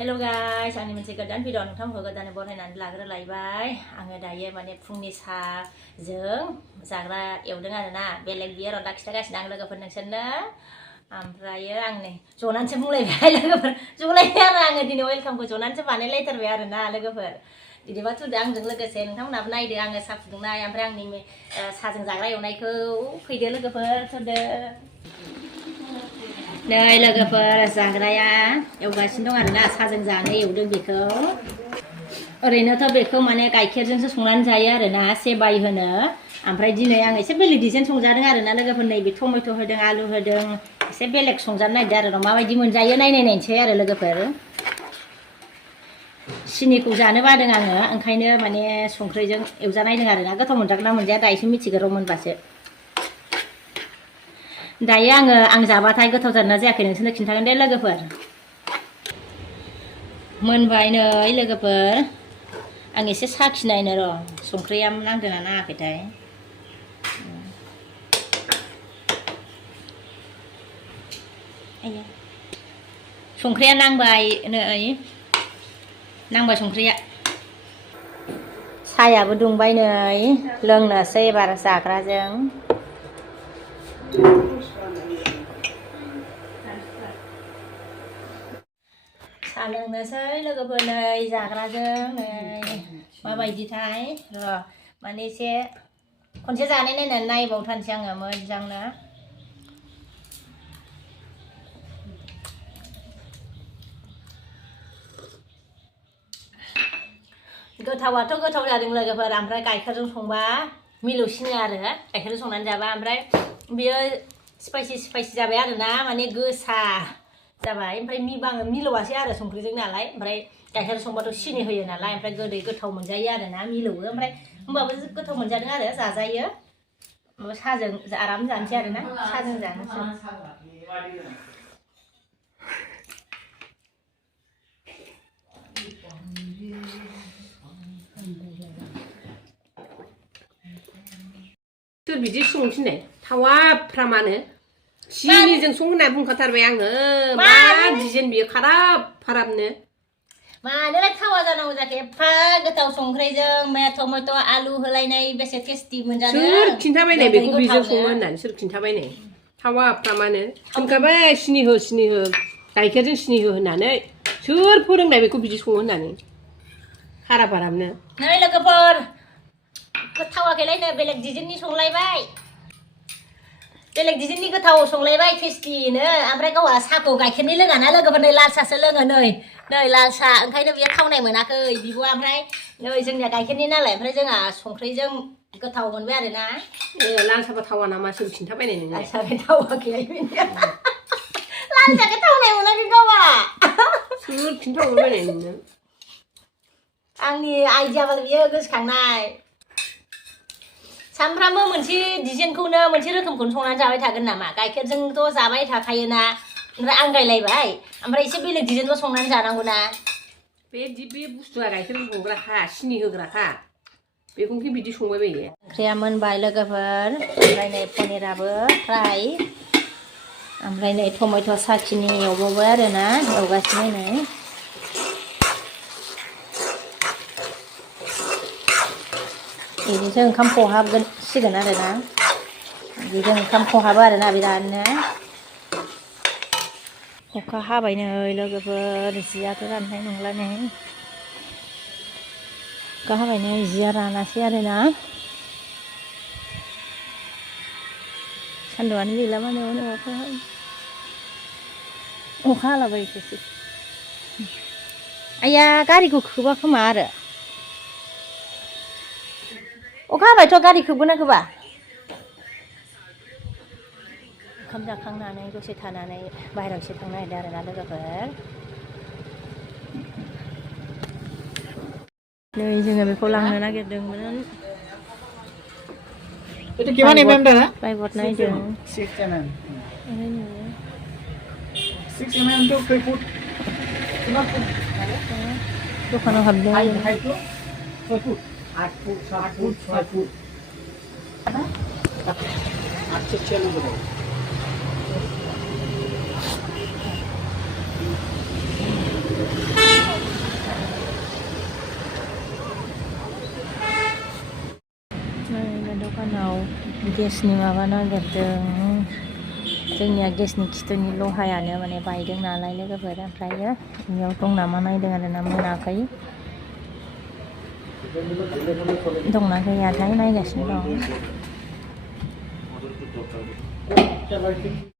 Hello guys, आंनि मोनसे गोदान भिडिअ नोंथांमोनखौ गोदानै बरायनानै लाग्रोलायबाय। आङो दायो माने फुंनि साहाजों जाग्रा एवदों आरोना। बेलेग बियो रदा खिथागासिनो आं लोगोफोर नोंसोरनो। ओमफ्रायो आं नै जनानैसो बुंलायबाय लोगोफोर। जलायबाय आरो आङो दिनै वेलकामखौ जनानैसो बानायलायथारबाय आरोना लोगोफोर। बिदिबा थुदो आंजों लोगोसे नोंथांमोनाबो नायदो आङो साहा फुदुंनाय ओमफ्राय आंनि साहाजों जाग्रा एवनायखौ फैदो लोगोफोर थुदो। नै लोगोफोर जाग्राया एवगासिनो दं आरोना साहाजों जानो एवदों बेखौ। ओरैनोथ' बेखौ माने गाइखेरजोंसो संनानै जायो आरोना सेबाय होनो। ओमफ्राय दिनै आं एसे बेलेग डिजाइन संजादों आरोना लोगोफोर। नैबे टमेट' होदों आलु होदों एसे बेलेग संजानो नागिरदों आरो माबायदि मोनजायो नायनोसै आरो लोगोफोर। सिनिखौ जानो बादों आङो ओंखायनो माने संख्रिजों एवजानायदों आरोना। गोथाव मोनजागोन ना मोनजाया दायोसो मिथिगौ र' मोनबासो। दायो आं जाबाथाय गोथाव जादोंना जायाखै नोंसोरनो खिन्थागोन दे लोगोफोर। मोनबाय नै लोगोफोर। आं एसे साखिनायनो र' संख्रिया नांदोंना नाङाखैथाय। संख्रिया नांबाय नै नांबाय संख्रिया। साहायाबो दुंबाय नै लोंनोसै एबार जाग्राजों। साहा लोंनोसै लोगोफोर नै जाग्राजों नै माबायदिथाय र' माने एसे खनसे जानाय नायनानै नायबावथारनोसै आङो मोजांनो। गोथावाथ' गोथाव जादों लोगोफोर। ओमफ्राय गाइखेरजों संबा मिलौसिनो आरो गाइखेरजों संनानै जाबा। ओमफ्राय बियो स्पाइसि जाबाय आरोना माने गोसा जाबाय। ओमफ्राय मिलौआसै आरो संख्रिजों नालाय। ओमफ्राय गाइखेरजों संबाथ' सिनि होयो नालाय ओमफ्राय गोदै गोथाव मोनजायो आरोना मिलौवो। ओमफ्राय होमबाबो गोथाव मोनजादों आरो जाजायो। साहाजों आराम जानोसै आरोना साहाजों जानोसै। सोर बिदि संफिननाय थावाफ्रामानो सिनिजों सं होनना बुंखाथारबाय आङो। मा डिजाइन बियो खाराबनो। मानोलाय थावा जानांगौ जाखो एफा गोथाव संख्रिजों टमेट' आलु होलायनाय बेसे टेस्टि मोनजादों। सोर खिन्थाबायनाय बेखौ बेजों सङो होननानै सोर खिन्थाबायनाय थावाफ्रामानो। होनखाबाय सिनि हो गाइखेरजों सिनि हो होननानै। सोर फोरोंनाय बेखौ बिदि सङो होननानै खाराबारामनो। नै लोगोफोर थावाखैलायनो बेलेग डिजाइननि संलायबाय। बेलेग डिजाइननि गोथाव संलायबाय टेस्टिनो। ओमफ्राय गावहा साहाखौ गाइखेरनि लोङाना लोगोफोर। नै लाल साहासो लोङो नै लाल साहा। ओंखायनो बियो थावनाय मोनाखै बिब'आ। ओमफ्राय नै जोंनिया गाइखेरनि नालाय ओमफ्राय जोंहा संख्रिजों गोथाव मोनबाय आरोना। लाल साहाबा थावा नामा सोर खिन्थाबायनाय नोंनो? लाल साहाखै थावाखै लाल साहाखै थावनाय मोनाखै गावहा। सोर खिन्थाहरबायनाय नोंनो? आंनि आइडियाबाल बियो गोसोखांनाय। सानफ्रामबो मोनसे डिजाइनखौनो मोनसे रोखोमखौनो संनानै जाबाय थागोन नामा? गाइखेरजोंथ' जाबाय थाखायोना। ओमफ्राय आंगायलायबाय। ओमफ्राय एसे बेलेग डिजाइनबो संनानै जानांगौना। बे बुस्थुआ गाइखेरजों संग्राखा सिनि होग्राखा। बेखौनोखि बिदि संबाय बायो। ओंख्रिया मोनबाय लोगोफोर। ओमफ्राय नै पनिराबो फ्राय। ओमफ्राय नै टमेट' साखिनि एवबावबाय आरोना एवगासिनो नै। बिदिसो ओंखाम खहाबसिगोन आरोना। बिदिजों ओंखाम खहाबो आरोना बिरादनो। अखा हाबाय नै लोगोफोर जियाथ' राननाय नंला नै। अखा हाबाय नै जिया रानासै आरोना। सान्दुंआनो गैला माने अखा हालाबायसैसो। आइया गारिखौ खोबा खोमा आरो। अखा हाबायथ' गारि खोबगोना खोबा? ओंखाम जाखांनानै दसे थानानै बाहेरायाव एसे थांनो नागिरदों आरोना लोगोफोर। नै जोङो बेखौ लांनो नागिरदोंमोन। बायबट नायदों। 6 mm to 3 foot. दखानाव हाबदों। 5 foot, 6 foot, 8 foot, 7 foot, 6 foot. 896 रुपये। नै दखानाव गेसनि माबा नागिरदों जोंनिया गेसनि खिथुनि लहायानो माने बायदों नालाय लोगोफोर ओमफ्रायो बेयाव दं नामा नायदों आरोना मोनाखै दंना गैयाथाय नायगासिनो दं